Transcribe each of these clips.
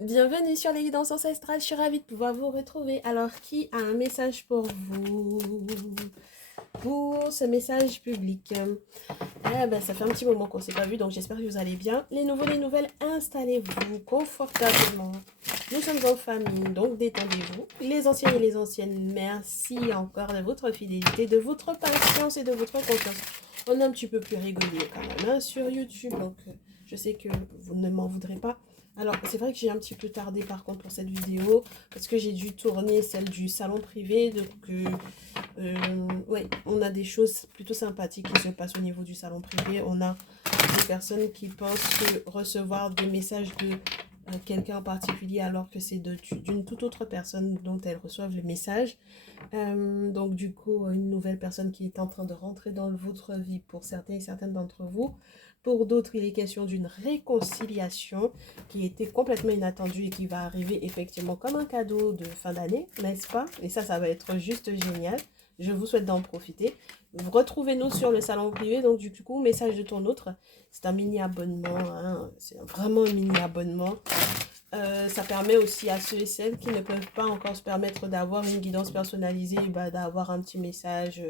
Bienvenue sur les guidances ancestrales, je suis ravie de pouvoir vous retrouver. Alors, qui a un message pour vous? Pour ce message public. Ça fait un petit moment qu'on ne s'est pas vu, donc j'espère que vous allez bien. Les nouveaux, les nouvelles, installez-vous confortablement. Nous sommes en famille, donc détendez-vous. Les anciens et les anciennes, merci encore de votre fidélité, de votre patience et de votre confiance. On est un petit peu plus régulier quand même hein, sur YouTube, donc je sais que vous ne m'en voudrez pas. Alors, c'est vrai que j'ai un petit peu tardé par contre pour cette vidéo, parce que j'ai dû tourner celle du salon privé, donc ouais, on a des choses plutôt sympathiques qui se passent au niveau du salon privé. On a des personnes qui pensent que recevoir des messages de quelqu'un en particulier alors que c'est d'une toute autre personne dont elles reçoivent le message. Donc du coup, une nouvelle personne qui est en train de rentrer dans votre vie pour certains et certaines d'entre vous. Pour d'autres, il est question d'une réconciliation qui était complètement inattendue et qui va arriver effectivement comme un cadeau de fin d'année, n'est-ce pas? Et ça va être juste génial. Je vous souhaite d'en profiter. Retrouvez-nous sur le salon privé. Donc du coup, message de ton autre. C'est un mini abonnement. Hein. C'est vraiment un mini abonnement. Ça permet aussi à ceux et celles qui ne peuvent pas encore se permettre d'avoir une guidance personnalisée, d'avoir un petit message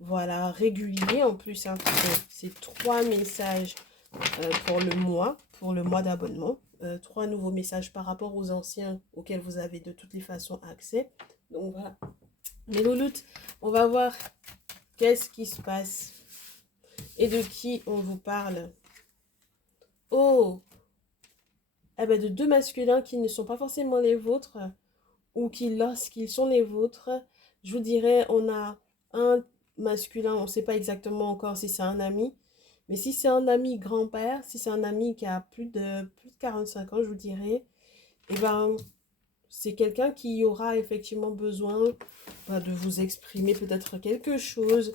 voilà, régulier en plus. Hein, c'est 3 messages pour le mois d'abonnement. 3 nouveaux messages par rapport aux anciens auxquels vous avez de toutes les façons accès. Donc voilà. Mais Louloute, on va voir qu'est-ce qui se passe et de qui on vous parle. Oh, de 2 masculins qui ne sont pas forcément les vôtres ou qui, lorsqu'ils sont les vôtres, je vous dirais, on a un masculin, on ne sait pas exactement encore si c'est un ami, mais si c'est un ami grand-père, si c'est un ami qui a plus de 45 ans, je vous dirais, eh ben, c'est quelqu'un qui aura effectivement besoin de vous exprimer peut-être quelque chose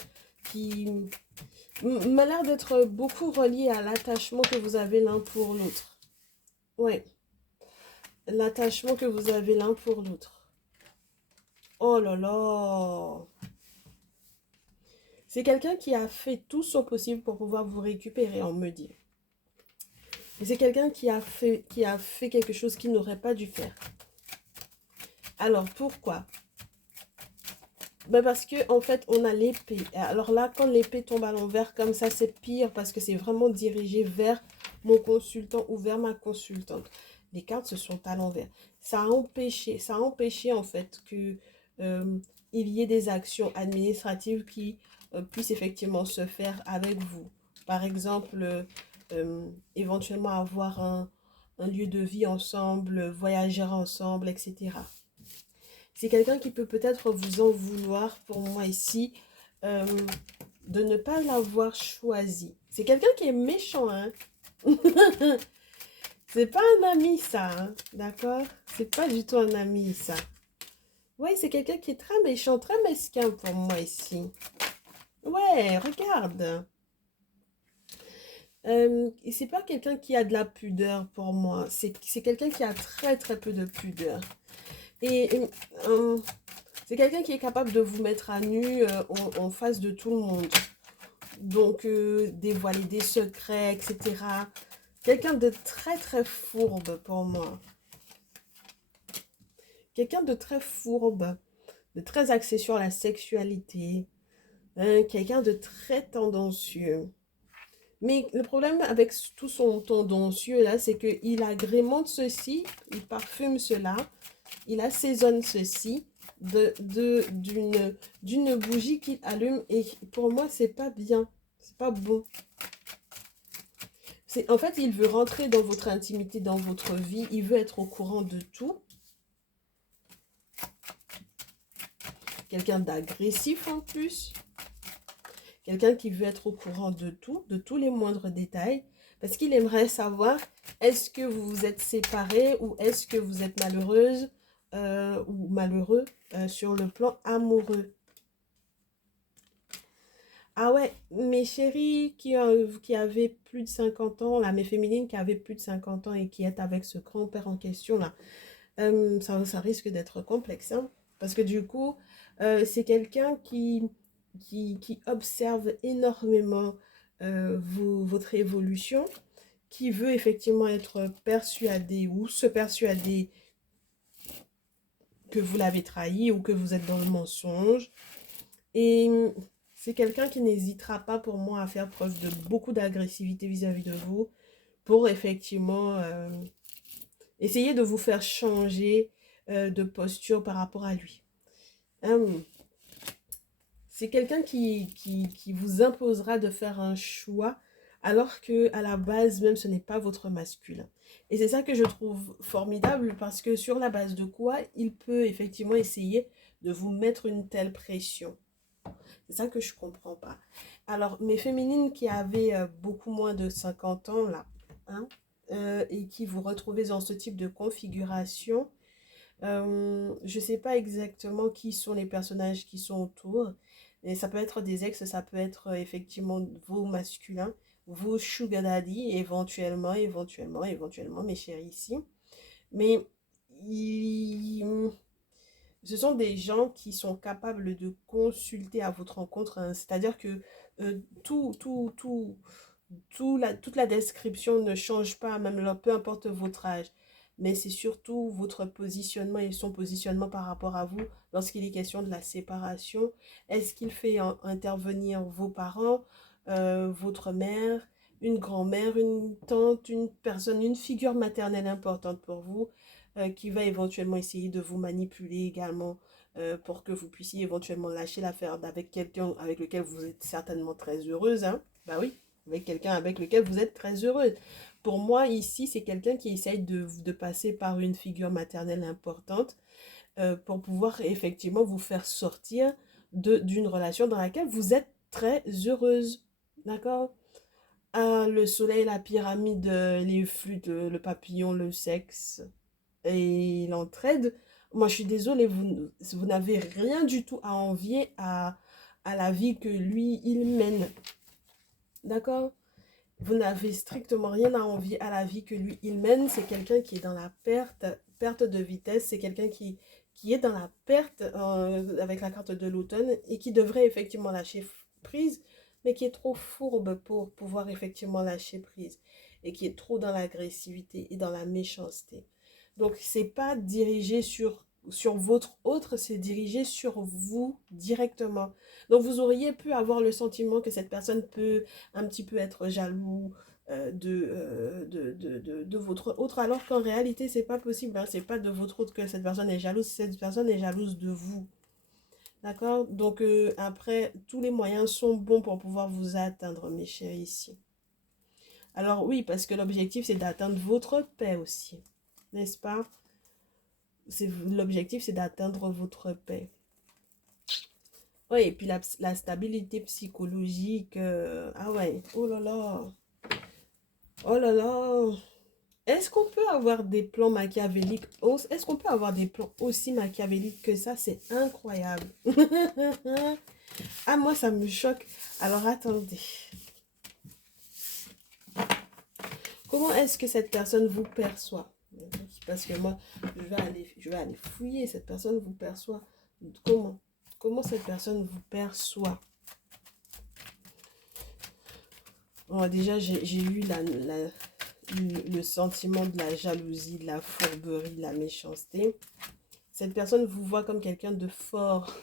qui m'a l'air d'être beaucoup relié à l'attachement que vous avez l'un pour l'autre. Ouais, l'attachement que vous avez l'un pour l'autre. Oh là là! C'est quelqu'un qui a fait tout son possible pour pouvoir vous récupérer, on me dit. Et c'est quelqu'un qui a fait quelque chose qu'il n'aurait pas dû faire. Alors pourquoi? Parce que en fait, on a l'épée. Alors là, quand l'épée tombe à l'envers comme ça, c'est pire parce que c'est vraiment dirigé vers mon consultant ou vers ma consultante. Les cartes se sont à l'envers. Ça a empêché en fait que il y ait des actions administratives qui puissent effectivement se faire avec vous. Par exemple, éventuellement avoir un lieu de vie ensemble, voyager ensemble, etc. C'est quelqu'un qui peut peut-être vous en vouloir pour moi ici euh, de ne pas l'avoir choisi. C'est quelqu'un qui est méchant, hein. C'est pas un ami, ça, hein. D'accord? C'est pas du tout un ami, ça. Oui, c'est quelqu'un qui est très méchant, très mesquin pour moi ici. Ouais, regarde. Et c'est pas quelqu'un qui a de la pudeur pour moi. C'est quelqu'un qui a très très peu de pudeur. Et euh, c'est quelqu'un qui est capable de vous mettre à nu en face de tout le monde. Donc, dévoiler des secrets, etc. Quelqu'un de très très fourbe pour moi. Quelqu'un de très fourbe, de très axé sur la sexualité. Hein, quelqu'un de très tendancieux. Mais le problème avec tout son tendancieux là, c'est qu'il agrémente ceci, il parfume cela, il assaisonne ceci d'une bougie qu'il allume et pour moi c'est pas bien, c'est pas bon. En fait, il veut rentrer dans votre intimité, dans votre vie, il veut être au courant de tout. Quelqu'un d'agressif en plus, quelqu'un qui veut être au courant de tout, de tous les moindres détails, parce qu'il aimerait savoir est-ce que vous vous êtes séparés ou est-ce que vous êtes malheureuse ou malheureux sur le plan amoureux. Ah ouais, mes chéris qui avaient plus de 50 ans, là, mes féminines qui avaient plus de 50 ans et qui est avec ce grand-père en question, là, ça risque d'être complexe, hein, parce que du coup, c'est quelqu'un qui observe énormément votre évolution, qui veut effectivement être persuadé ou se persuader que vous l'avez trahi ou que vous êtes dans le mensonge. Et c'est quelqu'un qui n'hésitera pas pour moi à faire preuve de beaucoup d'agressivité vis-à-vis de vous pour effectivement essayer de vous faire changer de posture par rapport à lui. C'est quelqu'un qui vous imposera de faire un choix alors que à la base même ce n'est pas votre masculin. Et c'est ça que je trouve formidable parce que sur la base de quoi il peut effectivement essayer de vous mettre une telle pression. C'est ça que je comprends pas. Alors, mes féminines qui avaient beaucoup moins de 50 ans là, hein, et qui vous retrouvez dans ce type de configuration, je sais pas exactement qui sont les personnages qui sont autour. Et ça peut être des ex, ça peut être effectivement vos masculins, vos sugar daddy, éventuellement, mes chéris ici. Mais ce sont des gens qui sont capables de consulter à votre rencontre, hein. C'est-à-dire que euh, tout, tout, tout, toute la description ne change pas, même là, peu importe votre âge. Mais c'est surtout votre positionnement et son positionnement par rapport à vous lorsqu'il est question de la séparation. Est-ce qu'il fait intervenir vos parents, votre mère, une grand-mère, une tante, une personne, une figure maternelle importante pour vous qui va éventuellement essayer de vous manipuler également pour que vous puissiez éventuellement lâcher l'affaire avec quelqu'un avec lequel vous êtes certainement très heureuse, hein? Bah oui, avec quelqu'un avec lequel vous êtes très heureuse. Pour moi, ici, c'est quelqu'un qui essaye de passer par une figure maternelle importante pour pouvoir effectivement vous faire sortir d'une relation dans laquelle vous êtes très heureuse. D'accord? Ah, le soleil, la pyramide, les flûtes, le papillon, le sexe et l'entraide. Moi, je suis désolée, vous n'avez rien du tout à envier à la vie que lui, il mène. D'accord? Vous n'avez strictement rien à envier à la vie que lui, il mène. C'est quelqu'un qui est dans la perte de vitesse. C'est quelqu'un qui est dans la perte avec la carte de l'automne et qui devrait effectivement lâcher prise, mais qui est trop fourbe pour pouvoir effectivement lâcher prise et qui est trop dans l'agressivité et dans la méchanceté. Donc, c'est pas dirigé sur votre autre, c'est dirigé sur vous directement. Donc, vous auriez pu avoir le sentiment que cette personne peut un petit peu être jaloux de votre autre, alors qu'en réalité, c'est pas possible. Hein. C'est pas de votre autre que cette personne est jalouse, cette personne est jalouse de vous. D'accord? Donc, après, tous les moyens sont bons pour pouvoir vous atteindre, mes chers ici. Alors, oui, parce que l'objectif, c'est d'atteindre votre paix aussi. N'est-ce pas? L'objectif, c'est d'atteindre votre paix. Oui, et puis la stabilité psychologique. Ah ouais, oh là là. Oh là là. Est-ce qu'on peut avoir des plans machiavéliques? Est-ce qu'on peut avoir des plans aussi machiavéliques que ça? C'est incroyable. Ah, moi, ça me choque. Alors, attendez. Comment est-ce que cette personne vous perçoit? Parce que moi, je vais aller fouiller. Cette personne vous perçoit. Comment? Comment cette personne vous perçoit? Bon, déjà, j'ai eu le sentiment de la jalousie, de la fourberie, de la méchanceté. Cette personne vous voit comme quelqu'un de fort,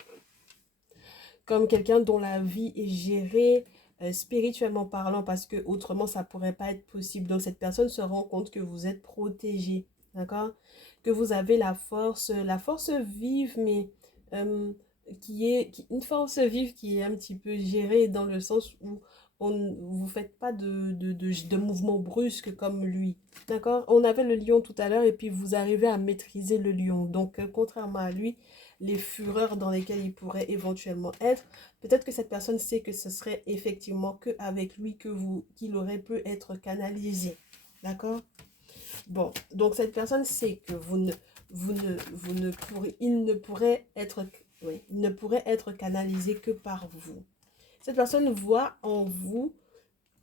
comme quelqu'un dont la vie est gérée spirituellement parlant, parce que autrement ça pourrait pas être possible. Donc cette personne se rend compte que vous êtes protégé, d'accord? Que vous avez la force vive, mais euh, une force vive qui est un petit peu gérée dans le sens où vous ne faites pas de mouvements brusques comme lui, d'accord? On avait le lion tout à l'heure et puis vous arrivez à maîtriser le lion. Donc contrairement à lui, les fureurs dans lesquelles il pourrait éventuellement être, peut-être que cette personne sait que ce serait effectivement qu'avec lui qu'il aurait pu être canalisé. D'accord? Bon, donc cette personne sait que il ne pourrait être, oui, il ne pourrait être canalisé que par vous. Cette personne voit en vous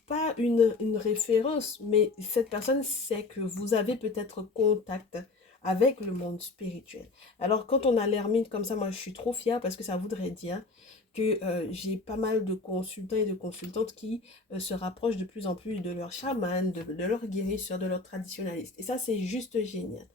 pas une référence, mais cette personne sait que vous avez peut-être contact avec le monde spirituel. Alors quand on a l'hermine comme ça, moi je suis trop fière parce que ça voudrait dire que j'ai pas mal de consultants et de consultantes qui se rapprochent de plus en plus de leur chaman, de leur guérisseur, de leur traditionnaliste. Et ça, c'est juste génial.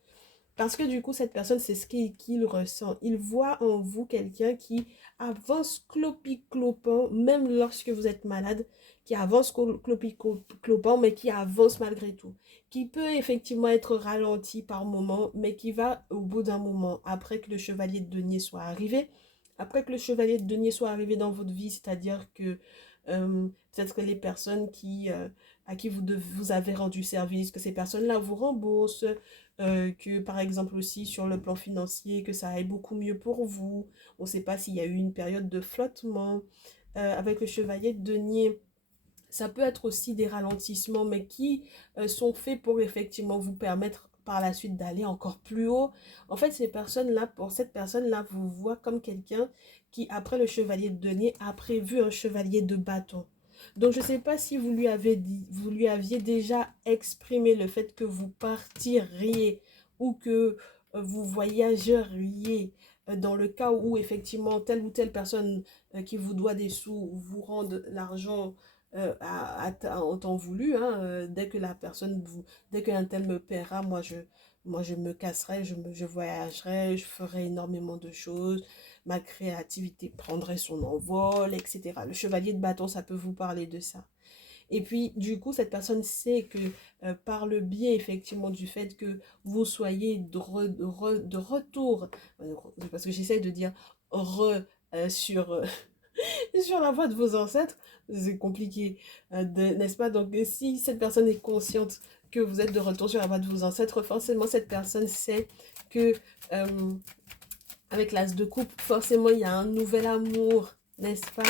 Parce que du coup, cette personne, c'est ce qu'il ressent. Il voit en vous quelqu'un qui avance clopi-clopant, même lorsque vous êtes malade, qui avance clopi-clopant, mais qui avance malgré tout. Qui peut effectivement être ralenti par moment, mais qui va au bout d'un moment, après que le chevalier de denier soit arrivé, après que le chevalier de denier soit arrivé dans votre vie, c'est-à-dire que peut-être que les personnes à qui vous avez rendu service, que ces personnes-là vous remboursent, que par exemple aussi sur le plan financier, que ça aille beaucoup mieux pour vous. On ne sait pas s'il y a eu une période de flottement. Avec le chevalier de denier, ça peut être aussi des ralentissements, mais qui sont faits pour effectivement vous permettre par la suite d'aller encore plus haut. En fait, ces personnes-là, pour cette personne-là, vous voit comme quelqu'un qui, après le chevalier de denier, a prévu un chevalier de bâton. Donc, je ne sais pas si vous lui aviez déjà exprimé le fait que vous partiriez ou que vous voyageriez dans le cas où effectivement telle ou telle personne qui vous doit des sous vous rende l'argent en temps voulu, hein, dès qu'un tel me paiera, moi je me casserai, je voyagerai, je ferai énormément de choses, ma créativité prendrait son envol, etc. Le chevalier de bâton, ça peut vous parler de ça. Et puis, du coup, cette personne sait que par le biais, effectivement, du fait que vous soyez de retour, parce que j'essaie de dire sur, sur la voie de vos ancêtres, c'est compliqué, n'est-ce pas? Donc, si cette personne est consciente que vous êtes de retour sur la voie de vos ancêtres, forcément, cette personne sait que, avec l'as de coupe, forcément, il y a un nouvel amour, n'est-ce pas?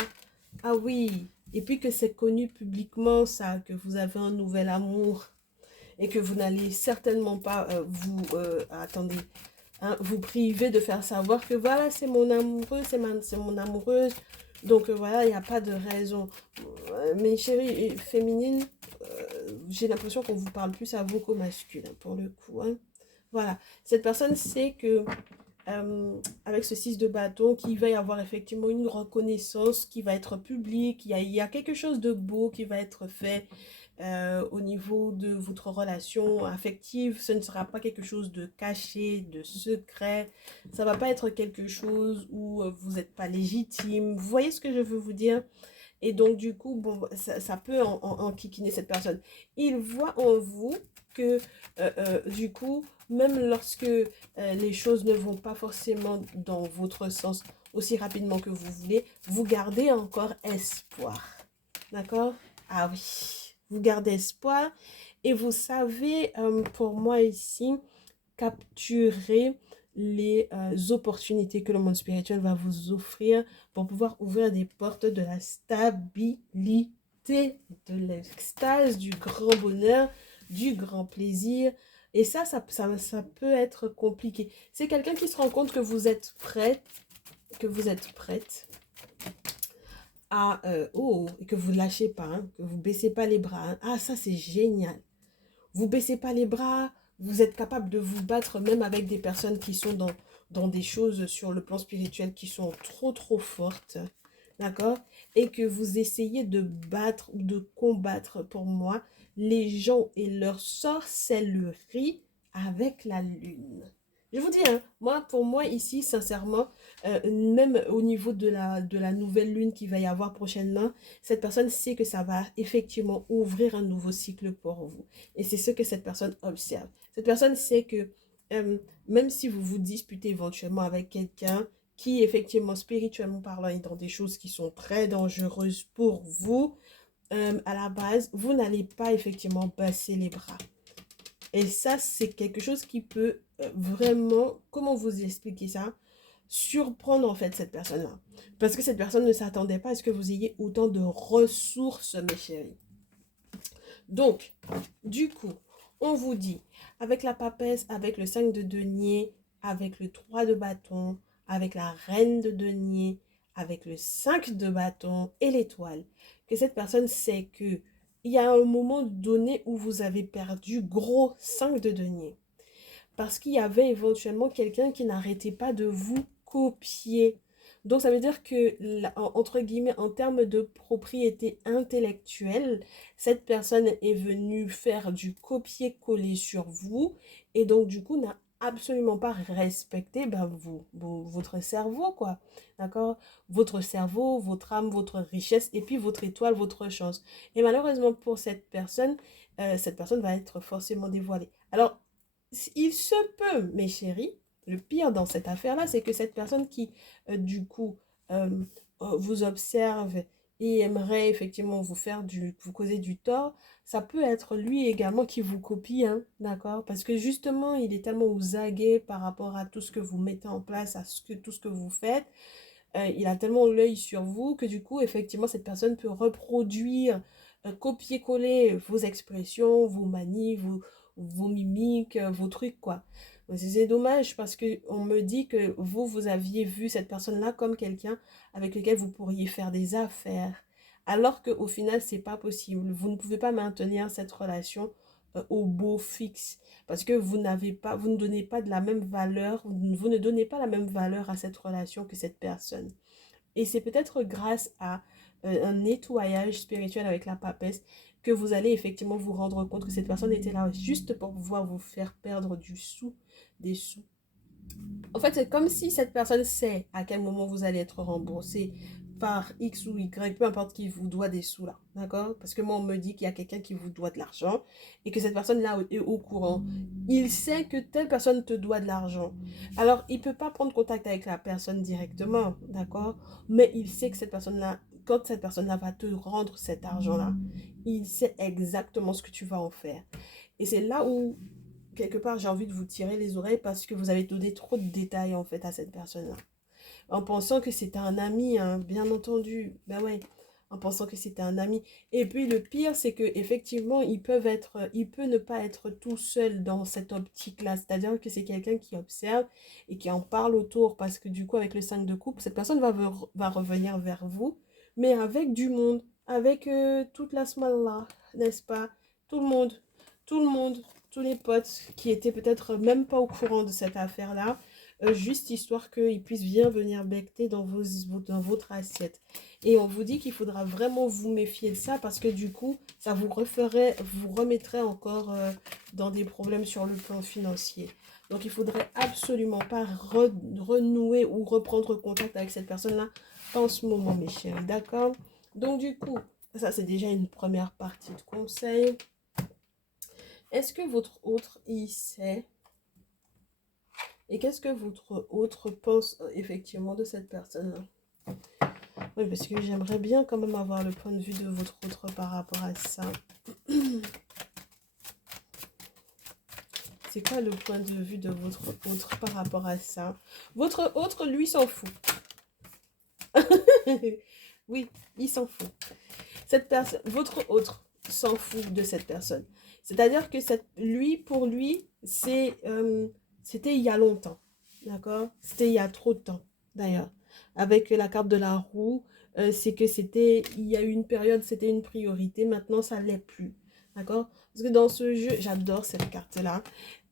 Ah oui, et puis que c'est connu publiquement, ça, que vous avez un nouvel amour et que vous n'allez certainement pas attendez, hein, vous priver de faire savoir que voilà, c'est mon amoureux, c'est mon amoureuse. Donc voilà, il n'y a pas de raison. Mes chéries féminines, j'ai l'impression qu'on vous parle plus à vous qu'au masculin, pour le coup. Hein. Voilà, cette personne sait que avec ce 6 de bâton, qu'il va y avoir effectivement une reconnaissance qui va être publique, il y a quelque chose de beau qui va être fait au niveau de votre relation affective. Ce ne sera pas quelque chose de caché, de secret, ça va pas être quelque chose où vous n'êtes pas légitime. Vous voyez ce que je veux vous dire? Et donc, du coup, bon, ça peut enquiquiner cette personne. Il voit en vous que, du coup, même lorsque les choses ne vont pas forcément dans votre sens aussi rapidement que vous voulez, vous gardez encore espoir. D'accord? Ah oui, vous gardez espoir et vous savez, pour moi ici, capturer les opportunités que le monde spirituel va vous offrir pour pouvoir ouvrir des portes de la stabilité, de l'extase, du grand bonheur, du grand plaisir. Et ça peut être compliqué. C'est quelqu'un qui se rend compte que vous êtes prête, et que vous ne lâchez pas, hein, que vous ne baissez pas les bras. Hein. Ah, ça c'est génial. Vous baissez pas les bras, vous êtes capable de vous battre même avec des personnes qui sont dans des choses sur le plan spirituel qui sont trop fortes, d'accord? Et que vous essayez de battre ou de combattre pour moi les gens et leur sorcellerie avec la lune. Je vous dis, hein, pour moi ici, sincèrement, même au niveau de la nouvelle lune qu'il va y avoir prochainement, cette personne sait que ça va effectivement ouvrir un nouveau cycle pour vous. Et c'est ce que cette personne observe. Cette personne sait que même si vous vous disputez éventuellement avec quelqu'un qui, effectivement, spirituellement parlant, est dans des choses qui sont très dangereuses pour vous, à la base, vous n'allez pas effectivement baisser les bras. Et ça, c'est quelque chose qui peut vraiment, comment vous expliquer ça, surprendre en fait cette personne-là. Parce que cette personne ne s'attendait pas à ce que vous ayez autant de ressources, mes chéris. Donc, du coup, on vous dit, avec la papesse, avec le 5 de denier, avec le 3 de bâton, avec la reine de denier, avec le 5 de bâton et l'étoile, que cette personne sait que il y a un moment donné où vous avez perdu gros 5 de denier. parce qu'il y avait éventuellement quelqu'un qui n'arrêtait pas de vous copier. Donc ça veut dire que, entre guillemets, en termes de propriété intellectuelle, cette personne est venue faire du copier-coller sur vous et donc du coup n'a absolument pas respecté ben, votre cerveau, quoi. D'accord? Votre cerveau, votre âme, votre richesse et puis votre étoile, votre chance. Et malheureusement pour cette personne va être forcément dévoilée. Alors, il se peut, mes chéris, le pire dans cette affaire-là, c'est que cette personne qui, du coup, euh, vous observe et aimerait effectivement vous causer du tort, ça peut être lui également qui vous copie, hein, d'accord? Parce que justement, il est tellement aux aguets par rapport à tout ce que vous mettez en place, tout ce que vous faites, il a tellement l'œil sur vous que du coup, effectivement, cette personne peut reproduire, copier-coller vos expressions, vos manies, vos mimiques, vos trucs, quoi. C'est dommage parce que on me dit que vous aviez vu cette personne-là comme quelqu'un avec lequel vous pourriez faire des affaires. Alors qu'au final, c'est pas possible. Vous ne pouvez pas maintenir cette relation au beau fixe. Parce que vous ne donnez pas de la même valeur, vous ne donnez pas la même valeur à cette relation que cette personne. Et c'est peut-être grâce à un nettoyage spirituel avec la papesse que vous allez effectivement vous rendre compte que cette personne était là juste pour pouvoir vous faire perdre des sous. En fait, c'est comme si cette personne sait à quel moment vous allez être remboursé par X ou Y, peu importe qui vous doit des sous là, d'accord? Parce que moi, on me dit qu'il y a quelqu'un qui vous doit de l'argent et que cette personne-là est au courant. Il sait que telle personne te doit de l'argent. Alors, il ne peut pas prendre contact avec la personne directement, d'accord? Mais il sait que cette personne-là, quand cette personne-là va te rendre cet argent-là, il sait exactement ce que tu vas en faire. Et c'est là où quelque part, j'ai envie de vous tirer les oreilles parce que vous avez donné trop de détails en fait à cette personne-là. En pensant que c'était un ami, hein, bien entendu. Ben ouais, en pensant que c'était un ami. Et puis le pire, c'est que effectivement, il peut ne pas être tout seul dans cette optique-là. C'est-à-dire que c'est quelqu'un qui observe et qui en parle autour parce que du coup, avec le 5 de coupe, cette personne va revenir vers vous, mais avec du monde, avec toute la smalla, n'est-ce pas? Tout le monde, tout le monde, tous les potes qui étaient peut-être même pas au courant de cette affaire-là, juste histoire qu'ils puissent bien venir becter dans votre assiette. Et on vous dit qu'il faudra vraiment vous méfier de ça parce que du coup, ça vous remettrait encore dans des problèmes sur le plan financier. Donc il faudrait absolument pas renouer ou reprendre contact avec cette personne-là en ce moment, mes chéris, d'accord? Donc du coup, ça c'est déjà une première partie de conseil. Est-ce que votre autre y sait? Et qu'est-ce que votre autre pense effectivement de cette personne-là? Oui, parce que j'aimerais bien quand même avoir le point de vue de votre autre par rapport à ça. C'est quoi le point de vue de votre autre par rapport à ça? Votre autre, lui, s'en fout. Oui, il s'en fout. Votre autre s'en fout de cette personne. C'est-à-dire que pour lui, c'était il y a longtemps. D'accord? C'était il y a trop de temps, d'ailleurs. Avec la carte de la roue, c'est que il y a eu une période, c'était une priorité. Maintenant, ça ne l'est plus. D'accord? Parce que dans ce jeu, j'adore cette carte-là.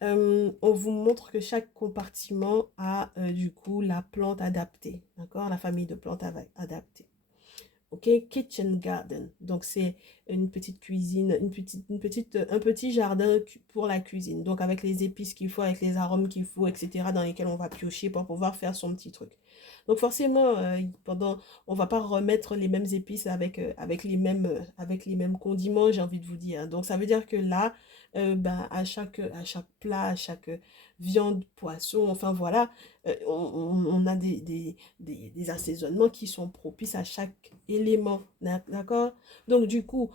On vous montre que chaque compartiment a du coup la plante adaptée. D'accord? La famille de plantes adaptée. Ok, kitchen garden. Donc c'est une petite cuisine, un petit jardin pour la cuisine. Donc avec les épices qu'il faut, avec les arômes qu'il faut, etc. dans lesquels on va piocher pour pouvoir faire son petit truc. Donc forcément, on va pas remettre les mêmes épices avec les mêmes condiments, j'ai envie de vous dire. Donc ça veut dire que là, à chaque plat, à chaque viande, poisson, enfin voilà, on a des assaisonnements qui sont propices à chaque élément, d'accord? Donc du coup,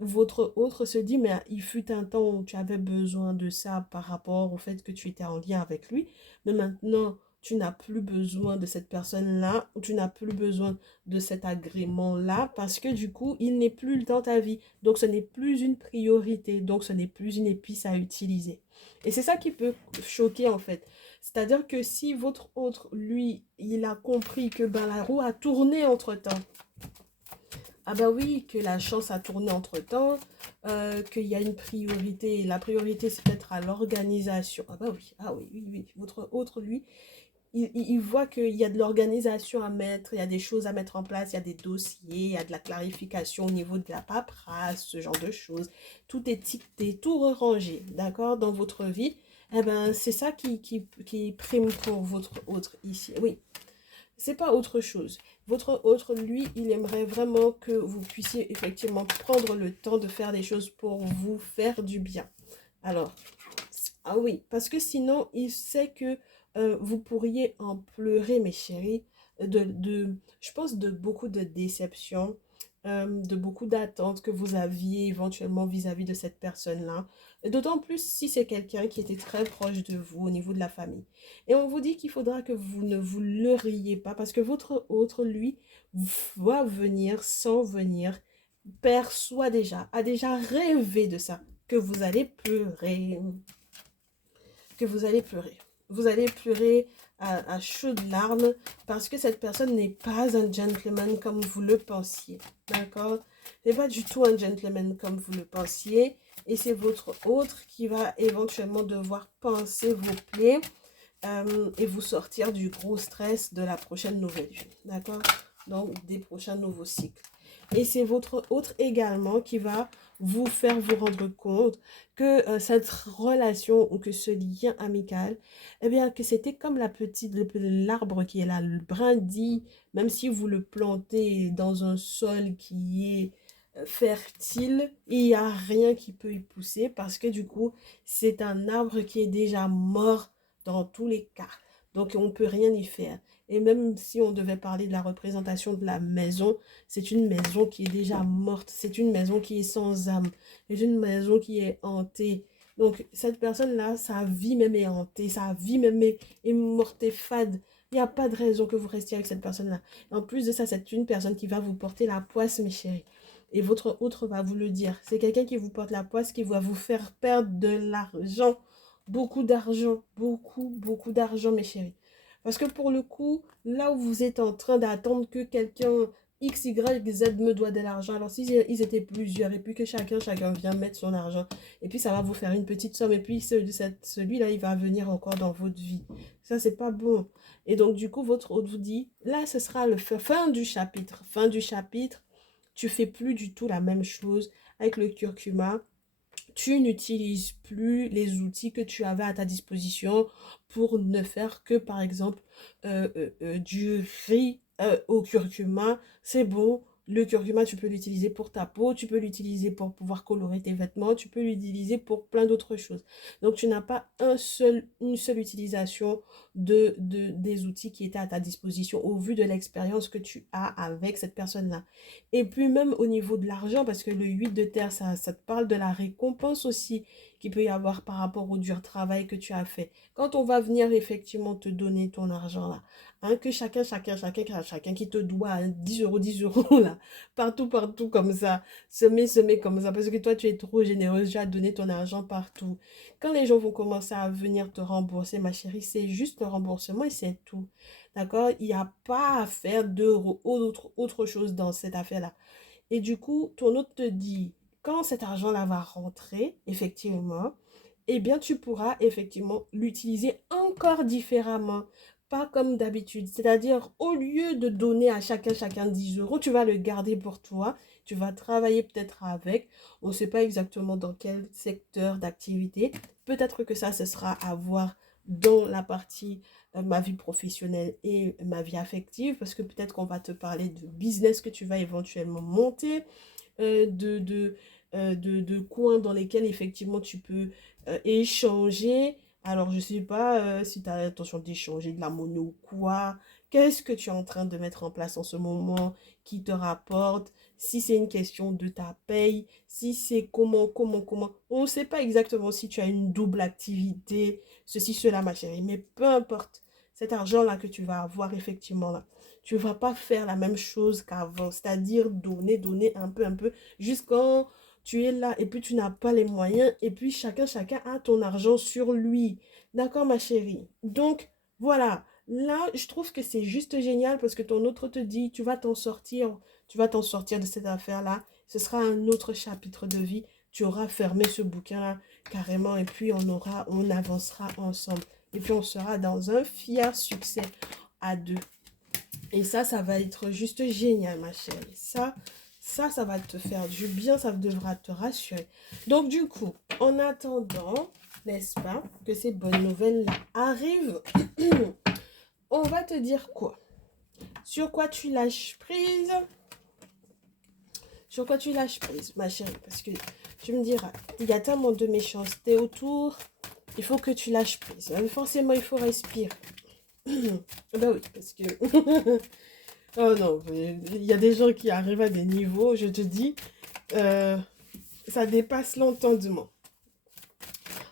votre autre se dit, mais il fut un temps où tu avais besoin de ça par rapport au fait que tu étais en lien avec lui, mais maintenant, tu n'as plus besoin de cette personne-là, ou tu n'as plus besoin de cet agrément-là, parce que du coup, il n'est plus dans ta vie. Donc, ce n'est plus une priorité, donc ce n'est plus une épice à utiliser. Et c'est ça qui peut choquer, en fait. C'est-à-dire que si votre autre, lui, il a compris que ben, la roue a tourné entre-temps, Ah bah oui, que la chance a tourné entre-temps, qu'il y a une priorité. La priorité, c'est peut-être à l'organisation. Ah bah oui, ah oui, oui, oui. Votre autre, lui, il voit qu'il y a de l'organisation à mettre, il y a des choses à mettre en place, il y a des dossiers, il y a de la clarification au niveau de la paperasse, ce genre de choses. Tout est ticté, tout rangé, d'accord, dans votre vie. Eh ben, c'est ça qui prime pour votre autre ici. Oui, c'est pas autre chose. Votre autre, lui, il aimerait vraiment que vous puissiez effectivement prendre le temps de faire des choses pour vous faire du bien. Alors, ah oui, parce que sinon, il sait que vous pourriez en pleurer, mes chéris, je pense de beaucoup de déceptions, de beaucoup d'attentes que vous aviez éventuellement vis-à-vis de cette personne-là. D'autant plus si c'est quelqu'un qui était très proche de vous au niveau de la famille. Et on vous dit qu'il faudra que vous ne vous leurriez pas parce que votre autre, lui, va venir sans venir, perçoit déjà, a déjà rêvé de ça, que vous allez pleurer, que vous allez pleurer. Vous allez pleurer à chaudes larmes parce que cette personne n'est pas un gentleman comme vous le pensiez. D'accord? n'est pas du tout un gentleman comme vous le pensiez. Et c'est votre autre qui va éventuellement devoir penser vos plaies et vous sortir du gros stress de la prochaine nouvelle lune. D'accord? Donc, des prochains nouveaux cycles. Et c'est votre autre également qui va vous faire vous rendre compte que cette relation ou que ce lien amical, eh bien, que c'était comme l'arbre qui est là, le brindille, même si vous le plantez dans un sol qui est fertile, il n'y a rien qui peut y pousser parce que du coup, c'est un arbre qui est déjà mort dans tous les cas. Donc, on ne peut rien y faire. Et même si on devait parler de la représentation de la maison, c'est une maison qui est déjà morte. C'est une maison qui est sans âme. C'est une maison qui est hantée. Donc, cette personne-là, sa vie même est hantée. Sa vie même est morte et fade. Il n'y a pas de raison que vous restiez avec cette personne-là. En plus de ça, c'est une personne qui va vous porter la poisse, mes chéris. Et votre autre va vous le dire. C'est quelqu'un qui vous porte la poisse, qui va vous faire perdre de l'argent. Beaucoup d'argent. Beaucoup, beaucoup d'argent, mes chéris. Parce que pour le coup, là où vous êtes en train d'attendre que quelqu'un X, Y, Z me doit de l'argent, alors s'ils ils étaient plusieurs et puis que chacun vient mettre son argent et puis ça va vous faire une petite somme et puis celui-là, il va venir encore dans votre vie. Ça, c'est pas bon. Et donc, du coup, votre hôte vous dit, là, ce sera le fin du chapitre. Fin du chapitre, tu fais plus du tout la même chose avec le curcuma. Tu n'utilises plus les outils que tu avais à ta disposition pour ne faire que, par exemple, du riz au curcuma. C'est bon. Le curcuma, tu peux l'utiliser pour ta peau, tu peux l'utiliser pour pouvoir colorer tes vêtements, tu peux l'utiliser pour plein d'autres choses. Donc, tu n'as pas une seule utilisation des outils qui étaient à ta disposition au vu de l'expérience que tu as avec cette personne-là. Et puis même au niveau de l'argent, parce que le 8 de terre, ça te parle de la récompense aussi qu'il peut y avoir par rapport au dur travail que tu as fait. Quand on va venir effectivement te donner ton argent là, hein, que chacun qui te doit hein, 10 euros là, partout comme ça, semer comme ça, parce que toi tu es trop généreuse, tu as donné ton argent partout. Quand les gens vont commencer à venir te rembourser, ma chérie, c'est juste le remboursement et c'est tout. D'accord? Il n'y a pas à faire d'euros ou autre chose dans cette affaire-là. Et du coup, ton hôte te dit, quand cet argent-là va rentrer, effectivement, eh bien, tu pourras effectivement l'utiliser encore différemment. Pas comme d'habitude. C'est-à-dire, au lieu de donner à chacun 10 euros, tu vas le garder pour toi. Tu vas travailler peut-être avec. On ne sait pas exactement dans quel secteur d'activité. Peut-être que ça, ce sera à voir dans la partie ma vie professionnelle et ma vie affective, parce que peut-être qu'on va te parler de business que tu vas éventuellement monter, de coins dans lesquels effectivement tu peux échanger. Alors, je ne sais pas si tu as l'intention d'échanger de la monnaie ou quoi. Qu'est-ce que tu es en train de mettre en place en ce moment qui te rapporte? Si c'est une question de ta paye, si c'est comment. On ne sait pas exactement si tu as une double activité, ceci, cela, ma chérie. Mais peu importe cet argent-là que tu vas avoir effectivement là. Tu ne vas pas faire la même chose qu'avant, c'est-à-dire donner un peu, jusqu'à tu es là et puis tu n'as pas les moyens et puis chacun a ton argent sur lui. D'accord, ma chérie? Donc, voilà. Là, je trouve que c'est juste génial parce que ton autre te dit, tu vas t'en sortir, tu vas t'en sortir de cette affaire-là. Ce sera un autre chapitre de vie. Tu auras fermé ce bouquin-là carrément et puis on avancera ensemble. Et puis on sera dans un fier succès à deux. Et ça va être juste génial, ma chérie. Ça va te faire du bien, ça devra te rassurer. Donc du coup, en attendant, n'est-ce pas, que ces bonnes nouvelles-là arrivent, on va te dire quoi? Sur quoi tu lâches prise? Sur quoi tu lâches prise, ma chérie? Parce que tu me diras, il y a tellement de méchanceté autour, il faut que tu lâches prise. Forcément, il faut respirer. Ben oui, parce que... oh non, il y a des gens qui arrivent à des niveaux, je te dis, ça dépasse l'entendement.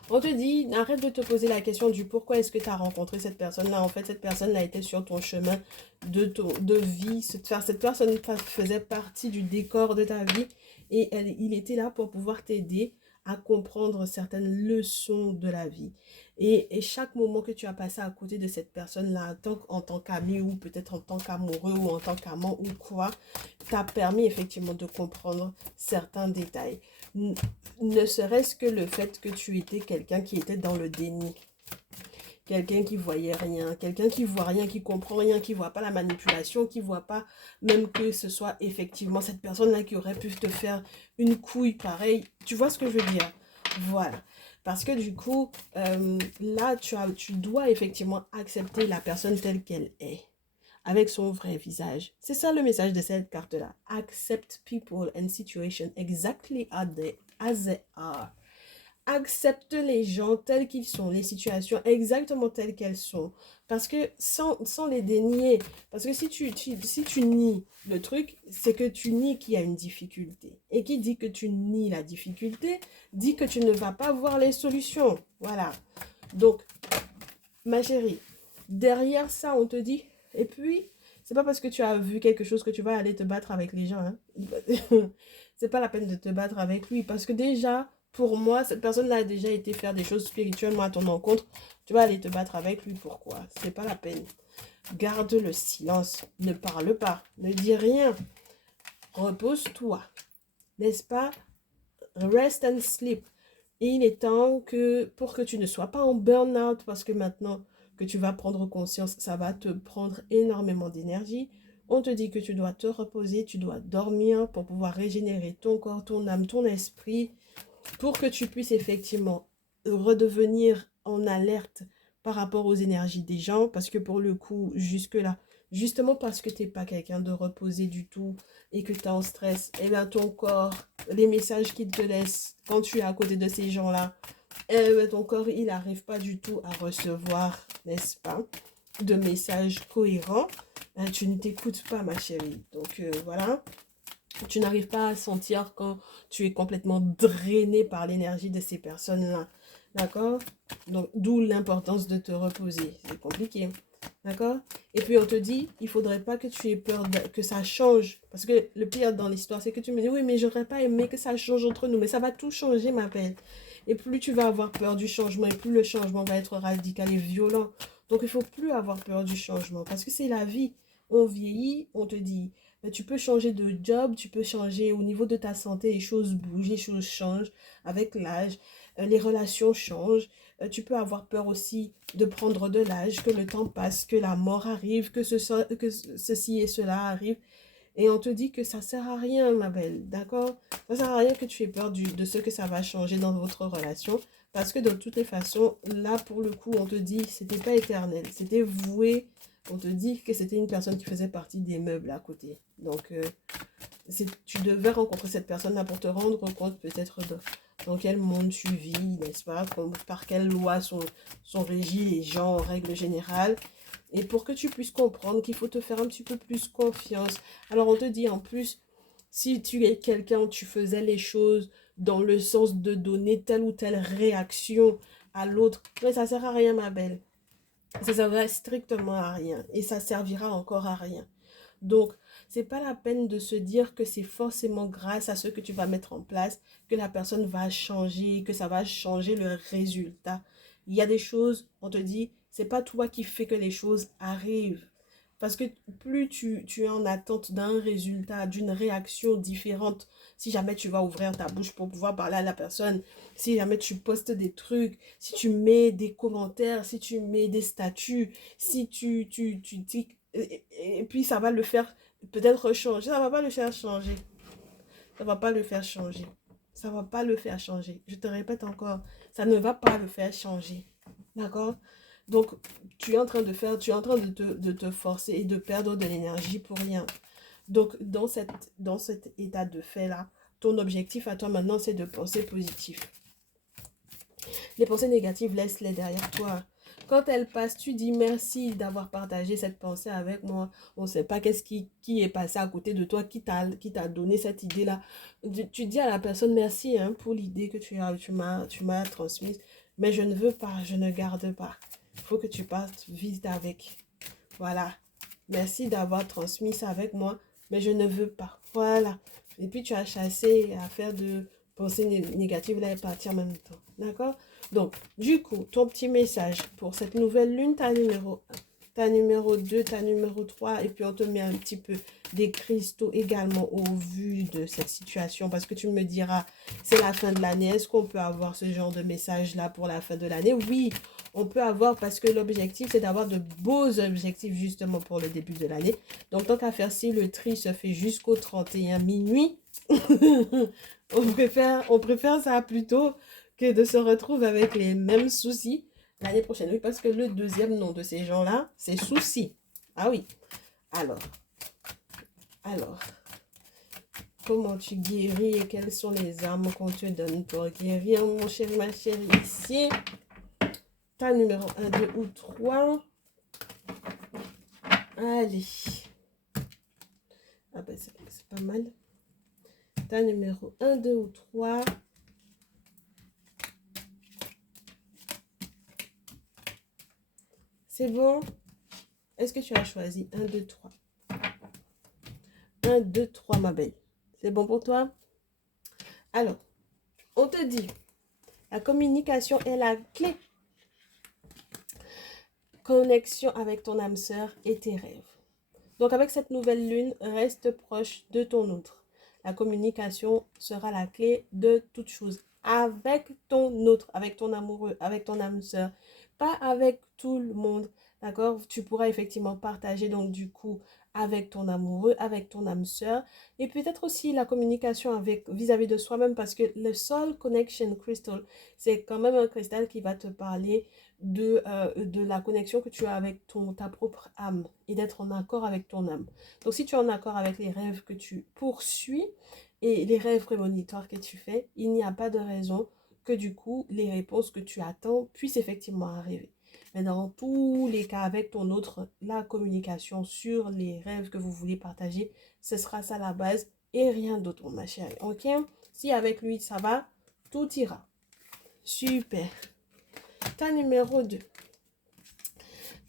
On te dit, arrête de te poser la question du pourquoi est-ce que tu as rencontré cette personne-là. En fait, cette personne-là était sur ton chemin de vie. Cette personne faisait partie du décor de ta vie et il était là pour pouvoir t'aider à comprendre certaines leçons de la vie. Et chaque moment que tu as passé à côté de cette personne-là, en tant qu'ami ou peut-être en tant qu'amoureux ou en tant qu'amant ou quoi, t'a permis effectivement de comprendre certains détails. Ne serait-ce que le fait que tu étais quelqu'un qui était dans le déni. Quelqu'un qui voyait rien, quelqu'un qui voit rien, qui comprend rien, qui voit pas la manipulation, qui voit pas même que ce soit effectivement cette personne-là qui aurait pu te faire une couille pareille. Tu vois ce que je veux dire? Voilà. Parce que du coup, là, tu dois effectivement accepter la personne telle qu'elle est, avec son vrai visage. C'est ça le message de cette carte-là. Accept people and situations exactly as they are. Accepte les gens tels qu'ils sont, les situations exactement telles qu'elles sont. Parce que sans les dénier, parce que si tu nies le truc, c'est que tu nies qu'il y a une difficulté. Et qui dit que tu nies la difficulté, dit que tu ne vas pas voir les solutions. Voilà. Donc, ma chérie, derrière ça, on te dit, et puis, c'est pas parce que tu as vu quelque chose que tu vas aller te battre avec les gens. Hein. C'est pas la peine de te battre avec lui. Parce que déjà, pour moi, cette personne-là a déjà été faire des choses spirituellement à ton encontre. Tu vas aller te battre avec lui. Pourquoi? C'est pas la peine. Garde le silence. Ne parle pas. Ne dis rien. Repose-toi. N'est-ce pas? Rest and sleep. Et il est temps que, pour que tu ne sois pas en burn-out, parce que maintenant que tu vas prendre conscience, ça va te prendre énormément d'énergie. On te dit que tu dois te reposer, tu dois dormir pour pouvoir régénérer ton corps, ton âme, ton esprit, pour que tu puisses effectivement redevenir en alerte par rapport aux énergies des gens, parce que pour le coup, jusque-là, justement parce que tu n'es pas quelqu'un de reposé du tout et que tu es en stress, et bien ton corps, les messages qu'il te laisse quand tu es à côté de ces gens-là, ton corps, il n'arrive pas du tout à recevoir, n'est-ce pas, de messages cohérents. Tu ne t'écoutes pas, ma chérie. Donc, voilà. Tu n'arrives pas à sentir quand tu es complètement drainé par l'énergie de ces personnes-là. D'accord? Donc, d'où l'importance de te reposer. C'est compliqué. D'accord? Et puis, on te dit, il ne faudrait pas que tu aies peur que ça change. Parce que le pire dans l'histoire, c'est que tu me dis, oui, mais j'aurais pas aimé que ça change entre nous. Mais ça va tout changer, ma belle. Et plus tu vas avoir peur du changement, et plus le changement va être radical et violent. Donc, il ne faut plus avoir peur du changement. Parce que c'est la vie. On vieillit, on te dit, tu peux changer de job, tu peux changer au niveau de ta santé, les choses bougent, les choses changent avec l'âge, les relations changent. Tu peux avoir peur aussi de prendre de l'âge, que le temps passe, que la mort arrive, que ceci et cela arrive. Et on te dit que ça sert à rien, ma belle, d'accord? Ça sert à rien que tu aies peur de ce que ça va changer dans votre relation. Parce que de toutes les façons, là, pour le coup, on te dit, c'était pas éternel. C'était voué. On te dit que c'était une personne qui faisait partie des meubles à côté. Donc, tu devais rencontrer cette personne-là pour te rendre compte peut-être dans quel monde tu vis, n'est-ce pas? Par quelles lois sont régis les gens en règle générale. Et pour que tu puisses comprendre qu'il faut te faire un petit peu plus confiance. Alors, on te dit en plus, si tu es quelqu'un, tu faisais les choses dans le sens de donner telle ou telle réaction à l'autre. Mais ça ne sert à rien, ma belle. Ça ne servira strictement à rien. Et ça servira encore à rien. Donc, c'est pas la peine de se dire que c'est forcément grâce à ce que tu vas mettre en place que la personne va changer, que ça va changer le résultat. Il y a des choses, on te dit, c'est pas toi qui fais que les choses arrivent. Parce que plus tu es en attente d'un résultat, d'une réaction différente, si jamais tu vas ouvrir ta bouche pour pouvoir parler à la personne, si jamais tu postes des trucs, si tu mets des commentaires, si tu mets des statuts, si tu dis... Et puis ça va le faire peut-être changer. Ça va pas le faire changer. Ça va pas le faire changer. Ça va pas le faire changer. Je te répète encore, ça ne va pas le faire changer. D'accord? Donc, tu es en train de te forcer et de perdre de l'énergie pour rien. Donc, dans cet état de fait-là, ton objectif à toi maintenant, c'est de penser positif. Les pensées négatives, laisse-les derrière toi. Quand elles passent, tu dis merci d'avoir partagé cette pensée avec moi. On ne sait pas qu'est-ce qui est passé à côté de toi, qui t'a donné cette idée-là. Tu dis à la personne merci hein, pour l'idée que tu m'as transmise. Mais je ne veux pas, je ne garde pas. Il faut que tu partes vite avec. Voilà. Merci d'avoir transmis ça avec moi, mais je ne veux pas. Voilà. Et puis tu as chassé à faire de pensées négatives là et partir en même temps. D'accord? Donc, du coup, ton petit message pour cette nouvelle lune, ta numéro 1, ta numéro 2, ta numéro 3, et puis on te met un petit peu des cristaux également au vu de cette situation, parce que tu me diras, c'est la fin de l'année, est-ce qu'on peut avoir ce genre de message-là pour la fin de l'année? Oui, on peut avoir, parce que l'objectif, c'est d'avoir de beaux objectifs justement pour le début de l'année. Donc, tant qu'à faire, si le tri se fait jusqu'au 31 minuit, on préfère ça plutôt que de se retrouver avec les mêmes soucis l'année prochaine. Oui, parce que le deuxième nom de ces gens-là, c'est souci. Ah oui. Alors, comment tu guéris et quelles sont les armes qu'on te donne pour guérir, mon chéri, ma chérie, ici. Ta numéro 1, 2 ou 3. Allez. Ah ben, c'est pas mal. Ta numéro 1, 2 ou 3. C'est bon? Est-ce que tu as choisi 1, 2, 3? 1, 2, 3, ma belle. C'est bon pour toi? Alors, on te dit, la communication est la clé. Connexion avec ton âme sœur et tes rêves. Donc, avec cette nouvelle lune, reste proche de ton autre. La communication sera la clé de toute chose. Avec ton autre, avec ton amoureux, avec ton âme sœur. Pas avec tout le monde. D'accord? Tu pourras effectivement partager donc du coup avec ton amoureux, avec ton âme sœur. Et peut-être aussi la communication avec vis-à-vis de soi-même parce que le Soul Connection Crystal, c'est quand même un cristal qui va te parler de la connexion que tu as avec ta propre âme et d'être en accord avec ton âme. Donc si tu es en accord avec les rêves que tu poursuis et les rêves prémonitoires que tu fais, il n'y a pas de raison que du coup les réponses que tu attends puissent effectivement arriver. Mais dans tous les cas avec ton autre, la communication sur les rêves que vous voulez partager, ce sera ça la base et rien d'autre ma chérie. Ok? Si avec lui ça va, tout ira. Super. Ta numéro 2.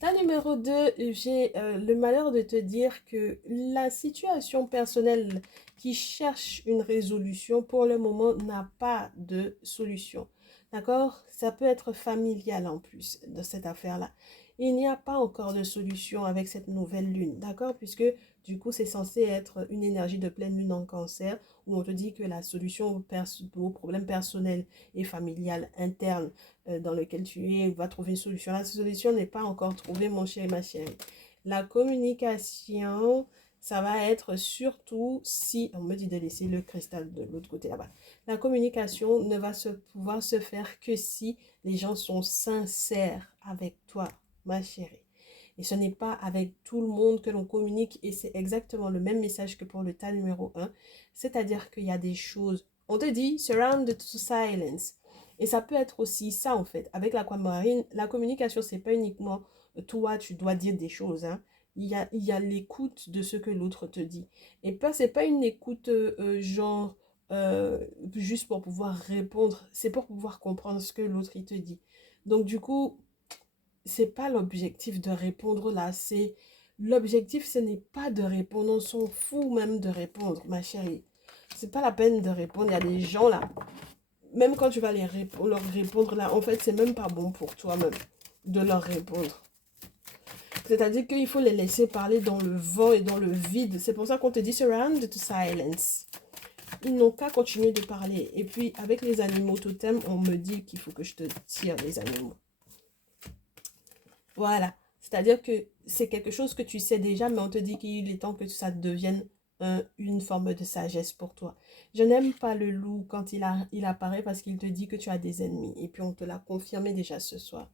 Ta numéro 2, j'ai le malheur de te dire que la situation personnelle qui cherche une résolution, pour le moment, n'a pas de solution. D'accord? Ça peut être familial en plus de cette affaire-là. Il n'y a pas encore de solution avec cette nouvelle lune. D'accord? Puisque du coup, c'est censé être une énergie de pleine lune en cancer où on te dit que la solution aux problèmes personnels et familial interne dans lequel tu es va trouver une solution. La solution n'est pas encore trouvée, mon chéri, ma chérie. La communication, ça va être surtout si, on me dit de laisser le cristal de l'autre côté là-bas. La communication ne va pouvoir se faire que si les gens sont sincères avec toi, ma chérie. Et ce n'est pas avec tout le monde que l'on communique et c'est exactement le même message que pour le tas numéro 1. C'est-à-dire qu'il y a des choses, on te dit, surround to silence. Et ça peut être aussi ça en fait. Avec l'aquamarine, la communication, c'est pas uniquement toi, tu dois dire des choses. Hein. Il y a l'écoute de ce que l'autre te dit. Et pas, c'est pas une écoute genre juste pour pouvoir répondre. C'est pour pouvoir comprendre ce que l'autre il te dit. Donc du coup, c'est pas l'objectif de répondre là. C'est l'objectif, ce n'est pas de répondre. On s'en fout même de répondre, ma chérie. C'est pas la peine de répondre. Il y a des gens là. Même quand tu vas leur répondre là, en fait, c'est même pas bon pour toi-même de leur répondre. C'est-à-dire qu'il faut les laisser parler dans le vent et dans le vide. C'est pour ça qu'on te dit surround to silence. Ils n'ont qu'à continuer de parler. Et puis, avec les animaux totems, on me dit qu'il faut que je te tire les animaux. Voilà. C'est-à-dire que c'est quelque chose que tu sais déjà, mais on te dit qu'il est temps que ça devienne une forme de sagesse pour toi. Je n'aime pas le loup quand il apparaît parce qu'il te dit que tu as des ennemis. Et puis, on te l'a confirmé déjà ce soir.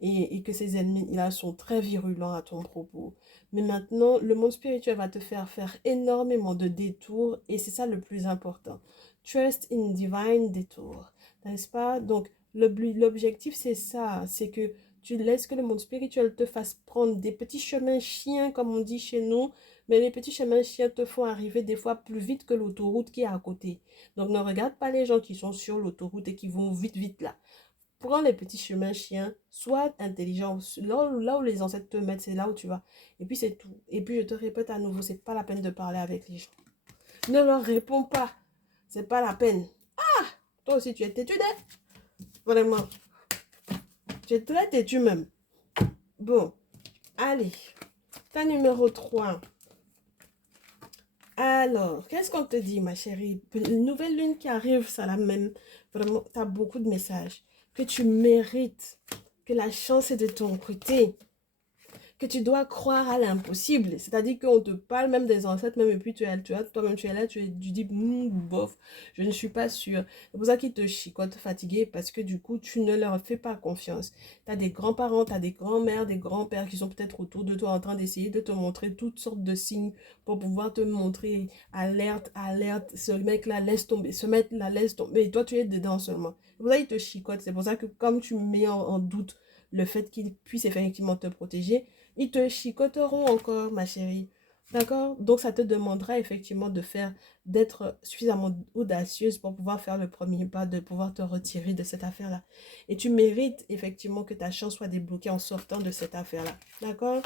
Et que ces ennemis-là sont très virulents à ton propos. Mais maintenant, le monde spirituel va te faire énormément de détours et c'est ça le plus important. Trust in divine détour, n'est-ce pas? Donc, l'objectif, c'est ça, c'est que tu laisses que le monde spirituel te fasse prendre des petits chemins chiens, comme on dit chez nous, mais les petits chemins chiens te font arriver des fois plus vite que l'autoroute qui est à côté. Donc, ne regarde pas les gens qui sont sur l'autoroute et qui vont vite, vite là. Prends les petits chemins chiens, sois intelligent. Là où les ancêtres te mettent, c'est là où tu vas. Et puis c'est tout. Et puis je te répète à nouveau, c'est pas la peine de parler avec les gens. Ne leur réponds pas. C'est pas la peine. Ah, toi aussi tu es têtu, vraiment. Tu es très têtu même. Bon, allez. Ta numéro 3. Alors, qu'est-ce qu'on te dit, ma chérie? Une nouvelle lune qui arrive, ça la même. Vraiment, tu as beaucoup de messages. Que tu mérites, que la chance est de ton côté, que tu dois croire à l'impossible. C'est-à-dire qu'on te parle même des ancêtres, même et puis toi-même tu es là, tu dis, bof, je ne suis pas sûre. C'est pour ça qu'ils te chicotent fatigué, parce que du coup, tu ne leur fais pas confiance. Tu as des grands-parents, tu as des grands-mères, des grands-pères qui sont peut-être autour de toi en train d'essayer de te montrer toutes sortes de signes pour pouvoir te montrer alerte, alerte, ce mec-là laisse tomber, ce mec-là laisse tomber, et toi tu es dedans seulement. C'est pour ça qu'ils te chicotent, c'est pour ça que comme tu mets en doute le fait qu'ils puissent effectivement te protéger, ils te chicoteront encore, ma chérie. D'accord? Donc, ça te demandera effectivement d'être suffisamment audacieuse pour pouvoir faire le premier pas, de pouvoir te retirer de cette affaire-là. Et tu mérites effectivement que ta chance soit débloquée en sortant de cette affaire-là. D'accord?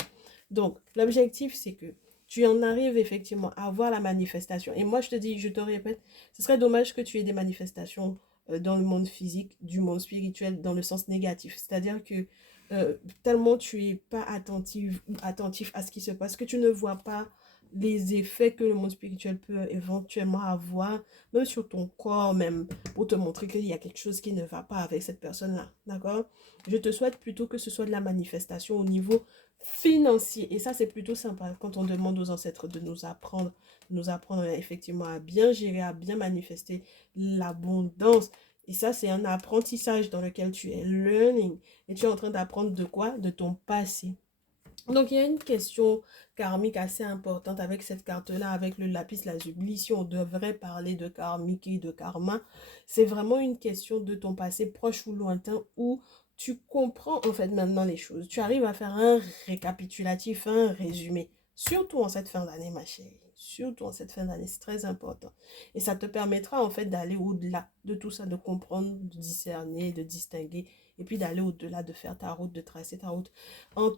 Donc, l'objectif, c'est que tu en arrives effectivement à voir la manifestation. Et moi, je te dis, je te répète, ce serait dommage que tu aies des manifestations dans le monde physique, du monde spirituel, dans le sens négatif. C'est-à-dire que tellement tu n'es pas attentif à ce qui se passe, que tu ne vois pas les effets que le monde spirituel peut éventuellement avoir, même sur ton corps même, pour te montrer qu'il y a quelque chose qui ne va pas avec cette personne-là, d'accord? Je te souhaite plutôt que ce soit de la manifestation au niveau financier, et ça c'est plutôt sympa quand on demande aux ancêtres de nous apprendre effectivement à bien gérer, à bien manifester l'abondance. Et ça, c'est un apprentissage dans lequel tu es learning. Et tu es en train d'apprendre de quoi? De ton passé. Donc, il y a une question karmique assez importante avec cette carte-là, avec le lapis lazuli. Si on devrait parler de karmique et de karma, c'est vraiment une question de ton passé proche ou lointain où tu comprends en fait maintenant les choses. Tu arrives à faire un récapitulatif, un résumé. Surtout en cette fin d'année, ma chérie. Surtout en cette fin d'année, c'est très important. Et ça te permettra en fait d'aller au-delà de tout ça, de comprendre, de discerner, de distinguer. Et puis d'aller au-delà, de faire ta route, de tracer ta route.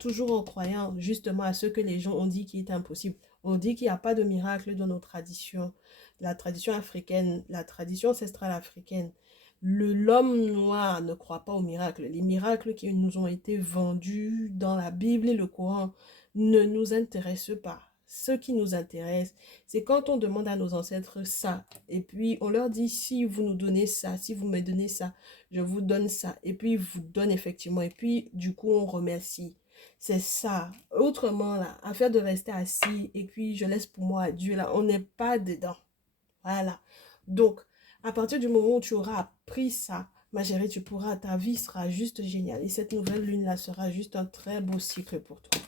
Toujours en croyant justement à ce que les gens ont dit qui est impossible. On dit qu'il n'y a pas de miracle dans nos traditions. La tradition africaine, la tradition ancestrale africaine. L'homme noir ne croit pas aux miracles. Les miracles qui nous ont été vendus dans la Bible et le Coran ne nous intéressent pas. Ce qui nous intéresse, c'est quand on demande à nos ancêtres ça. Et puis on leur dit, si vous nous donnez ça, si vous me donnez ça, je vous donne ça. Et puis ils vous donnent effectivement. Et puis du coup on remercie. C'est ça. Autrement là, affaire de rester assis et puis je laisse pour moi à Dieu là, on n'est pas dedans. Voilà. Donc, à partir du moment où tu auras appris ça, ma chérie, ta vie sera juste géniale. Et cette nouvelle lune-là sera juste un très beau cycle pour toi.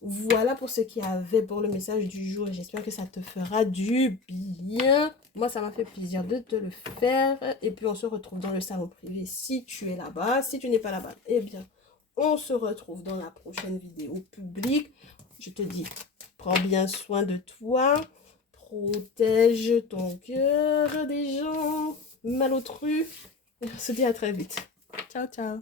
Voilà pour ce qu'il y avait pour le message du jour. J'espère que ça te fera du bien. Moi, ça m'a fait plaisir de te le faire. Et puis, on se retrouve dans le salon privé si tu es là-bas. Si tu n'es pas là-bas, eh bien, on se retrouve dans la prochaine vidéo publique. Je te dis, prends bien soin de toi. Protège ton cœur des gens malautrus. Et on se dit à très vite. Ciao, ciao.